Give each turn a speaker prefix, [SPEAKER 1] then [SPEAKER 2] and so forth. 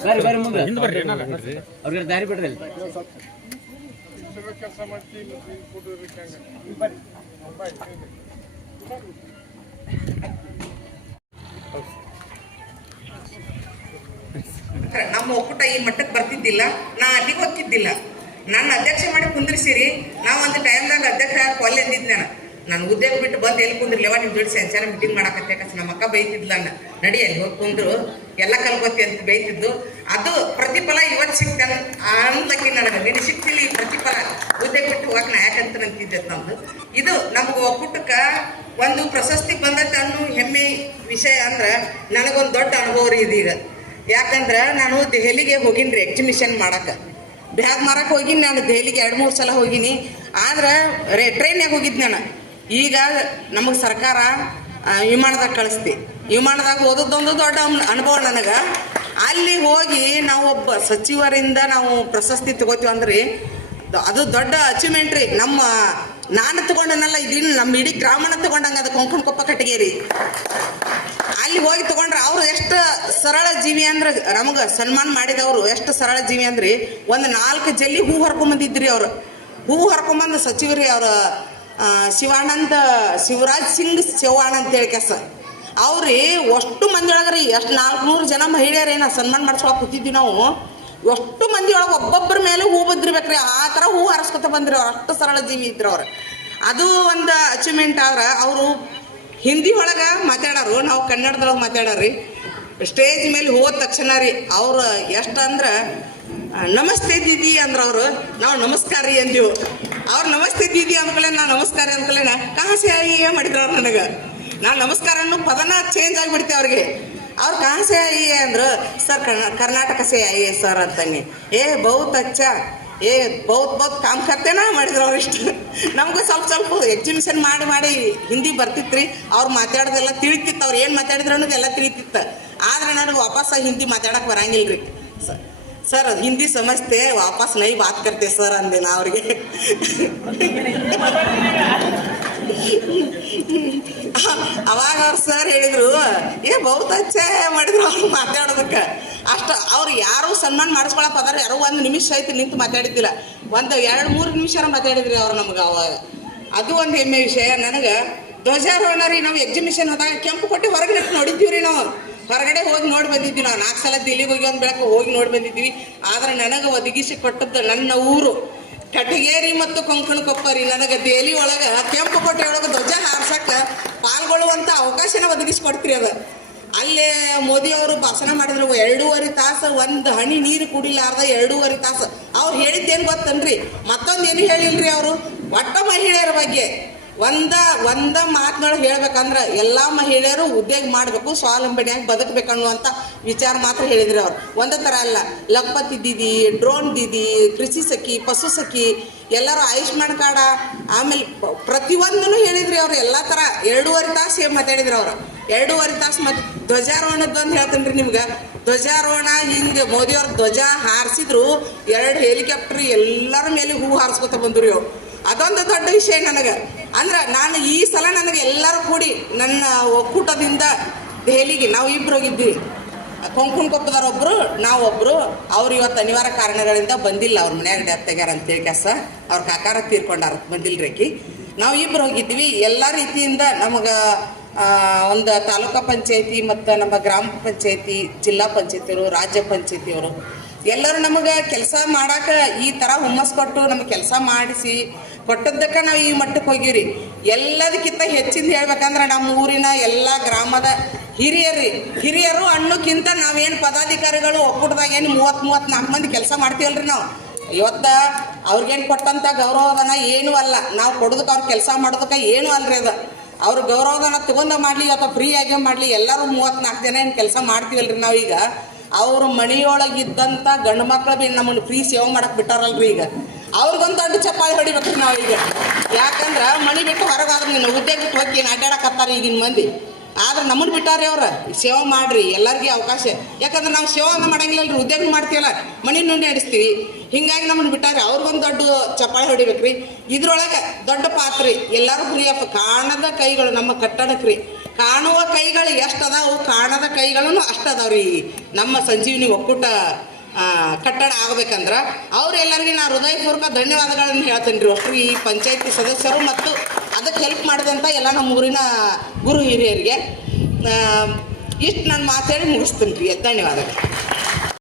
[SPEAKER 1] ಬರ್ರಿ ಬರ್ರಿ ಮುಂದೆ ಹಿಂದೆ ಬರ್ರಿ ಅವ್ರಿಗೆ ದಾರಿ ಬಿಡ್ರಿ ಅಲ್ಲಿ.
[SPEAKER 2] ನಮ್ಮ ಒಕ್ಕೂಟ ಈ ಮಟ್ಟಕ್ಕೆ ಬರ್ತಿದ್ದಿಲ್ಲ, ನಾ ಅಲ್ಲಿಗೆ ಹೋಗ್ತಿದ್ದಿಲ್ಲ. ನನ್ನ ಅಧ್ಯಕ್ಷ ಮಾಡಿ ಕುಂದ್ರಿಸಿರಿ, ನಾವು ಒಂದು ಟೈಮ್ದಾಗ ಅಧ್ಯಕ್ಷ ಕೊಲ್ಲಿ ಅಂದಿದ್ ನಾನು. ನಾನು ಉದ್ಯೋಗ ಬಿಟ್ಟು ಬಂದು ಎಲ್ಲಿ ಕುಂದ್ರಲಿವ ನಿಮ್ಮ ಜೋಡಿ ಸಂಚಾರ ಮೀಟಿಂಗ್ ಮಾಡಕತ್ತೆ ನಮ್ಮ ಅಕ್ಕ ಬೈತಿದ್ಲ ನಡಿ ಅಲ್ಲಿ ಹೋಗಿ ಕುಂದ್ರು, ಎಲ್ಲ ಕಲ್ಕೋತಿ ಅಂತ ಬೈತಿದ್ದು ಅದು ಪ್ರತಿಫಲ ಇವತ್ತು ಸಿಕ್ತ ಅನ್ಲಕ್ಕಿ ನನಗೆ ನಿನಗೆ ಸಿಕ್ತಿಲ್ಲ ಈ ಪ್ರತಿಫಲ. ಉದ್ಯೋಗ ಬಿಟ್ಟು ಹೋಗಕ್ಕೆ ನಾ ಯಾಕಂತ ಅಂತಿದ್ದೆ ನಮ್ದು ಇದು ನಮ್ಗೆ ಒಕ್ಕೂಟಕ್ಕೆ ಒಂದು ಪ್ರಶಸ್ತಿ ಬಂದೈತೆ ಅನ್ನೋ ಹೆಮ್ಮೆ ವಿಷಯ ಅಂದ್ರೆ ನನಗೊಂದು ದೊಡ್ಡ ಅನುಭವ ರೀ ಇದೀಗ. ಯಾಕಂದ್ರೆ ನಾನು ದೆಹಲಿಗೆ ಹೋಗಿನ್ರಿ ಎಕ್ಸಿಬಿಷನ್ ಮಾಡಕ್ಕೆ ಬ್ಯಾಗ್ ಮಾರಕ್ಕೆ ಹೋಗಿನಿ, ನಾನು ದೆಹಲಿಗೆ ಎರಡು ಮೂರು ಸಲ ಹೋಗಿನಿ. ಆದ್ರೆ ರೇ ಟ್ರೈನ್ಯಾಗ ಹೋಗಿದ್ದು ನಾನು. ಈಗ ನಮಗೆ ಸರ್ಕಾರ ವಿಮಾನದಾಗ ಕಳಿಸ್ತಿ. ವಿಮಾನದಾಗ ಓದೋದೊಂದು ದೊಡ್ಡ ಅನುಭವ ನನಗೆ. ಅಲ್ಲಿ ಹೋಗಿ ನಾವು ಒಬ್ಬ ಸಚಿವರಿಂದ ನಾವು ಪ್ರಶಸ್ತಿ ತಗೋತೀವಿ ಅಂದ್ರೆ ಅದು ದೊಡ್ಡ ಅಚೀವ್ಮೆಂಟ್ ರೀ. ನಮ್ಮ ನಾನು ತಗೊಂಡನಲ್ಲ ಇದೀನಿ ನಮ್ಮ ಇಡೀ ಗ್ರಾಮನ ತಗೊಂಡಂಗೆ ಅದು ಕೊಂಕಣ ಕೊಪ್ಪ ಕಟ್ಟಿಗೇರಿ. ಅಲ್ಲಿ ಹೋಗಿ ತಗೊಂಡ್ರೆ ಅವ್ರು ಎಷ್ಟು ಸರಳ ಜೀವಿ ಅಂದ್ರೆ, ನಮಗೆ ಸನ್ಮಾನ ಮಾಡಿದವರು ಎಷ್ಟು ಸರಳ ಜೀವಿ ಅಂದ್ರಿ, ಒಂದು ನಾಲ್ಕು ಜಲ್ಲಿ ಹೂ ಹರ್ಕೊಂಬಂದಿದ್ರಿ ಅವ್ರು. ಹೂ ಹರ್ಕೊಂಬಂದು ಸಚಿವರಿ ಅವ್ರ ಶಿವಾನಂದ, ಶಿವರಾಜ್ ಸಿಂಗ್ ಚೌಹಾಣ್ ಅಂತೇಳಿ ಕೆಸ ಅವ್ರಿ ಅಷ್ಟು ಮಂದಿ ಒಳಗ್ರಿ, ಎಷ್ಟು ನಾಲ್ಕುನೂರು ಜನ ಮಹಿಳೆಯರೇನ ಸನ್ಮಾನ ಮಾಡಿಸ್ಕೊಳಕ್ ಕೂತಿದ್ವಿ ನಾವು. ಅಷ್ಟು ಮಂದಿ ಒಳಗೆ ಒಬ್ಬೊಬ್ಬರ ಮೇಲೆ ಹೂ ಬಂದಿರ್ಬೇಕ್ರಿ. ಆ ಥರ ಹೂ ಹರಸ್ಕೊತ ಬಂದ್ರಿ ಅವ್ರು. ಅಷ್ಟು ಸರಳ ಜೀವಿ ಇದ್ರು ಅವ್ರು. ಅದು ಒಂದು ಅಚೀವ್ಮೆಂಟ್ ಆದ್ರೆ ಅವರು ಹಿಂದಿ ಒಳಗೆ ಮಾತಾಡೋರು. ನಾವು ಕನ್ನಡದೊಳಗೆ ಮಾತಾಡೋರಿ. ಸ್ಟೇಜ್ ಮೇಲೆ ಹೋದ ತಕ್ಷಣ ರೀ ಅವ್ರು ಎಷ್ಟು ಅಂದ್ರೆ ನಮಸ್ತೆ ದೀದಿ ಅಂದ್ರೆ ಅವರು. ನಾವು ನಮಸ್ಕಾರ ರೀ ಅಂದೀವು ಅವ್ರು ನಮಸ್ತೆ ದೀದಿ ಅಂದ್ಕೊಳ್ಳೆ ನಾ ನಮಸ್ಕಾರ ಅಂದ್ಕೊಳ್ಳೆ ಕಾಸೆ ಮಾಡಿದ್ರು ಅವ್ರು ನನಗೆ? ನಾನು ನಮಸ್ಕಾರ ಅನ್ನೋ ಪದನ ಚೇಂಜ್ ಆಗಿಬಿಡ್ತೆ ಅವ್ರಿಗೆ. ಅವ್ರು ಕಾಂಗ್ರೆಸ್ ಐ ಎ ಅಂದ್ರು, ಸರ್ ಕರ್ನಾಟಕ ಸೇ ಆಯಿಯೇ ಸರ್ ಅಂತಾನೆ ಏ, ಬೌತ್ ಅಚ್ಚ. ಏ, ಬೌತ್ ಬೌತ್ ಕಾಮ್ ಕರ್ತೇನ ಮಾಡಿದ್ರು ಅವ್ರು ಇಷ್ಟು ನಮಗೂ ಸ್ವಲ್ಪ ಸ್ವಲ್ಪ ಎಕ್ಸಿಬಿಷನ್ ಮಾಡಿ ಮಾಡಿ ಹಿಂದಿ ಬರ್ತಿತ್ರಿ. ಅವ್ರು ಮಾತಾಡೋದೆಲ್ಲ ತಿಳಿತಿತ್ತು. ಅವ್ರು ಏನು ಮಾತಾಡಿದ್ರು ಅನ್ನೋದೆಲ್ಲ ತಿಳಿತಿತ್ತು. ಆದ್ರೆ ನನಗೆ ವಾಪಸ್ ಹಿಂದಿ ಮಾತಾಡೋಕೆ ಬರಂಗಿಲ್ಲ ರೀ ಸರ್, ಅದು ಹಿಂದಿ ಸಮಸ್ಯೆ. ವಾಪಸ್ ನೈ ಬಾತ್ ಕರ್ತೆ ಸರ್ ಅಂದೆ ನಾ ಅವ್ರಿಗೆ. ಅವಾಗ ಅವ್ರ ಸರ್ ಹೇಳಿದ್ರು, ಏ, ಬಹುತ ಮಾಡಿದ್ರು ಅವ್ರು ಮಾತಾಡೋದಕ್ಕೆ. ಅಷ್ಟ, ಅವ್ರು ಯಾರು ಸನ್ಮಾನ ಮಾಡಿಸ್ಕೊಳಕ್ ಅದಾರ ಯಾರೋ ಒಂದು ನಿಮಿಷ ಐತಿ ನಿಂತು ಮಾತಾಡಿದ್ದಿಲ್ಲ. ಒಂದು ಎರಡು, ಮೂರು ನಿಮಿಷ ಮಾತಾಡಿದ್ರಿ ಅವ್ರು ನಮ್ಗೆ ಅವಾಗ. ಅದು ಒಂದು ಹೆಮ್ಮೆ ವಿಷಯ. ನನಗೆ ಧ್ವಜಾರೋಹಣ ರೀ, ನಾವು ಎಕ್ಸಿಬಿಷನ್ ಹೋದಾಗ ಕೆಂಪು ಕೊಟ್ಟು ಹೊರಗಡೆ ನೋಡಿದ್ದೀವಿ ರೀ ನಾವು. ಹೊರಗಡೆ ಹೋಗಿ ನೋಡಿ ಬಂದಿದ್ವಿ ನಾವು. ನಾಲ್ಕು ಸಲ ದಿಲ್ಲಿಗೆ ಹೋಗಿ ಒಂದು ಬೆಳಕು ಹೋಗಿ ನೋಡಿ ಬಂದಿದ್ವಿ ಆದ್ರೆ ನನಗೆ ಒದಗಿಸಿ ಕೊಟ್ಟದ್ದು ನನ್ನ ಊರು. ಕಟಗೇರಿ ಮತ್ತು ಕೊಂಕಣ ಕೊಪ್ಪರಿ, ನನಗೆ ದೇಲಿ ಒಳಗೆ ಕೆಂಪು ಕೋಟೆ ಒಳಗೆ ಧ್ವಜ ಹಾರ್ಸಕ್ಕೆ ಪಾಲ್ಗೊಳ್ಳುವಂಥ ಅವಕಾಶನ ಒದಗಿಸ್ಕೊಡ್ತೀರಿ ಅದ. ಅದು ಅಲ್ಲೇ ಮೋದಿ ಅವರು ಭಾಷಣ ಮಾಡಿದ್ರು, ಎರಡೂವರೆ ತಾಸು ಒಂದು ಹನಿ ನೀರು ಕುಡಿಲಾರ್ದ ಎರಡೂವರೆ ತಾಸು. ಅವ್ರು ಹೇಳಿದ್ದೇನು ಗೊತ್ತನ್ರಿ? ಮತ್ತೊಂದು ಏನು ಹೇಳಿಲ್ರಿ ಅವರು? ಒಟ್ಟ ಮಹಿಳೆಯರ ಬಗ್ಗೆ. ಒಂದ ಒಂದ ಮಾತುಗಳು ಹೇಳ್ಬೇಕಂದ್ರೆ ಎಲ್ಲಾ ಮಹಿಳೆಯರು ಉದ್ಯೋಗ ಮಾಡಬೇಕು, ಸ್ವಾವಲಂಬನೆಯಾಗಿ ಬದುಕಬೇಕು ಅನ್ನುವಂಥ ವಿಚಾರ ಮಾತ್ರ ಹೇಳಿದ್ರು ಅವ್ರು. ಒಂದೇ ಥರ ಅಲ್ಲ, ಲಖಪತಿ ದೀದಿ ಡ್ರೋನ್ ದೀದಿ, ಕೃಷಿ ಸಖಿ, ಪಶು ಸಖಿ, ಎಲ್ಲರೂ ಆಯುಷ್ಮಾನ್ ಕಾರ್ಡ, ಆಮೇಲೆ ಪ್ರತಿಯೊಂದನ್ನು ಹೇಳಿದ್ರಿ ಅವ್ರು, ಎಲ್ಲ ಥರ ಎರಡೂವರೆ ತಾಸು ಏನ್ ಮಾತಾಡಿದ್ರು ಅವ್ರು. ಎರಡೂವರೆ ತಾಸು ಮತ್ತು ಧ್ವಜಾರೋಹಣದ್ದು ಅಂತ ಹೇಳ್ತೀನಿ ರೀ ನಿಮ್ಗೆ. ಧ್ವಜಾರೋಹಣ ಹಿಂಗೆ ಮೋದಿಯವ್ರ ಧ್ವಜ ಹಾರಿಸಿದ್ರು, ಎರಡು ಹೆಲಿಕಾಪ್ಟರ್ ಎಲ್ಲರ ಮೇಲೆ ಹೂ ಹಾರಿಸ್ಕೊತ ಬಂದ್ರು ಅವ್ರು ಅದೊಂದು ದೊಡ್ಡ ವಿಷಯ ನನಗೆ. ಅಂದ್ರೆ ನಾನು ಈ ಸಲ ನನಗೆ ಎಲ್ಲರೂ ಕೂಡಿ ನನ್ನ ಒಕ್ಕೂಟದಿಂದ ದೆಹಲಿಗೆ ನಾವು ಇಬ್ರು ಹೋಗಿದ್ವಿ. ಕೊಂಕುಣ ಕೊಪ್ಪದವ್ರು ಒಬ್ರು ನಾವೊಬ್ರು ಅವ್ರು ಇವತ್ತು ಅನಿವಾರ್ಯ ಕಾರಣಗಳಿಂದ ಬಂದಿಲ್ಲ, ಅವ್ರ ಮನ್ಯಾಗ ಡೆತ್ ಆಗ್ಯಾರ ಅಂತೇಳಿ ಕೆಲಸ. ಅವ್ರ ಕಾಕಾರ ತೀರ್ಕೊಂಡಾರ ಬಂದಿಲ್ಲ ರೇಕಿ ನಾವು ಇಬ್ರು ಹೋಗಿದ್ವಿ. ಎಲ್ಲ ರೀತಿಯಿಂದ ನಮಗೆ ಒಂದು ತಾಲೂಕಾ ಪಂಚಾಯತಿ ಮತ್ತು ನಮ್ಮ ಗ್ರಾಮ ಪಂಚಾಯತಿ, ಜಿಲ್ಲಾ ಪಂಚಾಯತಿಯವರು, ರಾಜ್ಯ ಪಂಚಾಯತಿಯವರು. ಎಲ್ಲರೂ ನಮಗೆ ಕೆಲಸ ಮಾಡಾಕ ಈ ಥರ ಹುಮ್ಮಸ್ ಕೊಟ್ಟು ನಮಗೆ ಕೆಲಸ ಮಾಡಿಸಿ ಕೊಟ್ಟದ್ದಕ್ಕೆ ನಾವು ಈ ಮಟ್ಟಕ್ಕೆ ಹೋಗಿವ್ರಿ. ಎಲ್ಲದಕ್ಕಿಂತ ಹೆಚ್ಚಿಂದ ಹೇಳ್ಬೇಕಂದ್ರೆ ನಮ್ಮ ಊರಿನ ಎಲ್ಲ ಗ್ರಾಮದ ಹಿರಿಯರು ಹಿರಿಯರು ಅಣ್ಣಕ್ಕಿಂತ ನಾವೇನು ಪದಾಧಿಕಾರಿಗಳು ಒಕ್ಕೂಟದಾಗ ಏನು ಮೂವತ್ತು ನಾಲ್ಕು ಮಂದಿ ಕೆಲಸ ಮಾಡ್ತೀವಲ್ರಿ ನಾವು. ಇವತ್ತು ಅವ್ರಿಗೇನು ಕೊಟ್ಟಂಥ ಗೌರವಧನ ಏನೂ ಅಲ್ಲ. ನಾವು ಕೊಡೋದಕ್ಕೆ ಅವ್ರು ಕೆಲಸ ಮಾಡೋದಕ್ಕೆ ಏನೂ ಅಲ್ರಿ ಅದು. ಅವ್ರ ಗೌರವಧನ ತಗೊಂಡ ಮಾಡಲಿ ಅಥವಾ ಫ್ರೀ ಆಗಿ ಮಾಡಲಿ, ಎಲ್ಲರೂ ಮೂವತ್ತ್ನಾಲ್ಕು ಜನ ಏನು ಕೆಲಸ ಮಾಡ್ತೀವಲ್ರಿ ಈಗ. ಅವ್ರ ಮನೆಯೊಳಗಿದ್ದಂಥ ಗಂಡು ಮಕ್ಳು ಭೀ ನಮ್ಮನ್ನು ಫ್ರೀ ಸೇವೆ ಮಾಡಕ್ಕೆ ಬಿಟ್ಟಾರಲ್ರಿ ಈಗ. ಅವ್ರಿಗೊಂದು ದೊಡ್ಡ ಚಪ್ಪಾಳಿ ನಾವು ಈಗ. ಯಾಕಂದ್ರೆ ಮಣಿ ಬಿಟ್ಟು ಹೊರಗಾದ್ರೆ ನೀನು ಉದ್ಯೋಗ ಬಿಟ್ಟು ಹೋಗಿ ಅಡ್ಡಾಡಕತ್ತಾರೆ ಈಗಿನ ಮಂದಿ. ಆದ್ರೆ ನಮ್ಮನ್ನು ಬಿಟ್ಟಾರಿ ಅವ್ರ. ಸೇವೆ ಮಾಡ್ರಿ, ಎಲ್ಲರಿಗೂ ಅವಕಾಶ. ಯಾಕಂದ್ರೆ ನಾವು ಸೇವಾ ಮಾಡಂಗಿಲ್ಲ ರೀ ಉದ್ಯೋಗ ಮಾಡ್ತೀವಲ್ಲ, ಮಣಿ ನುಂಡಿ ನಡೆಸ್ತೀವಿ ಹಿಂಗಾಗಿ ನಮ್ಮನ್ನು ಬಿಟ್ಟಾರ್ರಿ ಅವ್ರಿಗೊಂದು ದೊಡ್ಡ ಚಪ್ಪಾಳೆ ಹೊಡಿಬೇಕ್ರಿ. ಇದ್ರೊಳಗೆ ದೊಡ್ಡ ಪಾತ್ರೆ, ಎಲ್ಲರೂ ಗುರಿಯಪ್ಪ ಕಾಣದ ಕೈಗಳು ನಮ್ಮ ಕಟ್ಟಡಕ್ರಿ ಕಾಣುವ ಕೈಗಳು ಎಷ್ಟು ಅದಾವು, ಕಾಣದ ಕೈಗಳೂ ಅಷ್ಟು ಅದಾವ್ರಿ. ನಮ್ಮ ಸಂಜೀವಿನಿ ಒಕ್ಕೂಟ ಕಟ್ಟಡ ಆಗ್ಬೇಕಂದ್ರೆ ಅವ್ರೆಲ್ಲರಿಗೂ ನಾ ಹೃದಯಪೂರ್ವಕ ಧನ್ಯವಾದಗಳನ್ನು ಹೇಳ್ತೇನೆ ರೀ. ಒಟ್ಟು ಈ ಪಂಚಾಯತಿ ಸದಸ್ಯರು ಮತ್ತು ಅದಕ್ಕೆ ಹೆಲ್ಪ್ ಮಾಡಿದಂಥ ಎಲ್ಲ ನಮ್ಮ ಊರಿನ ಗುರು ಹಿರಿಯರಿಗೆ ಇಷ್ಟು ನಾನು ಮಾತಾಡಿ ಮುಗಿಸ್ತೀನಿ ರೀ. ಧನ್ಯವಾದಗಳು.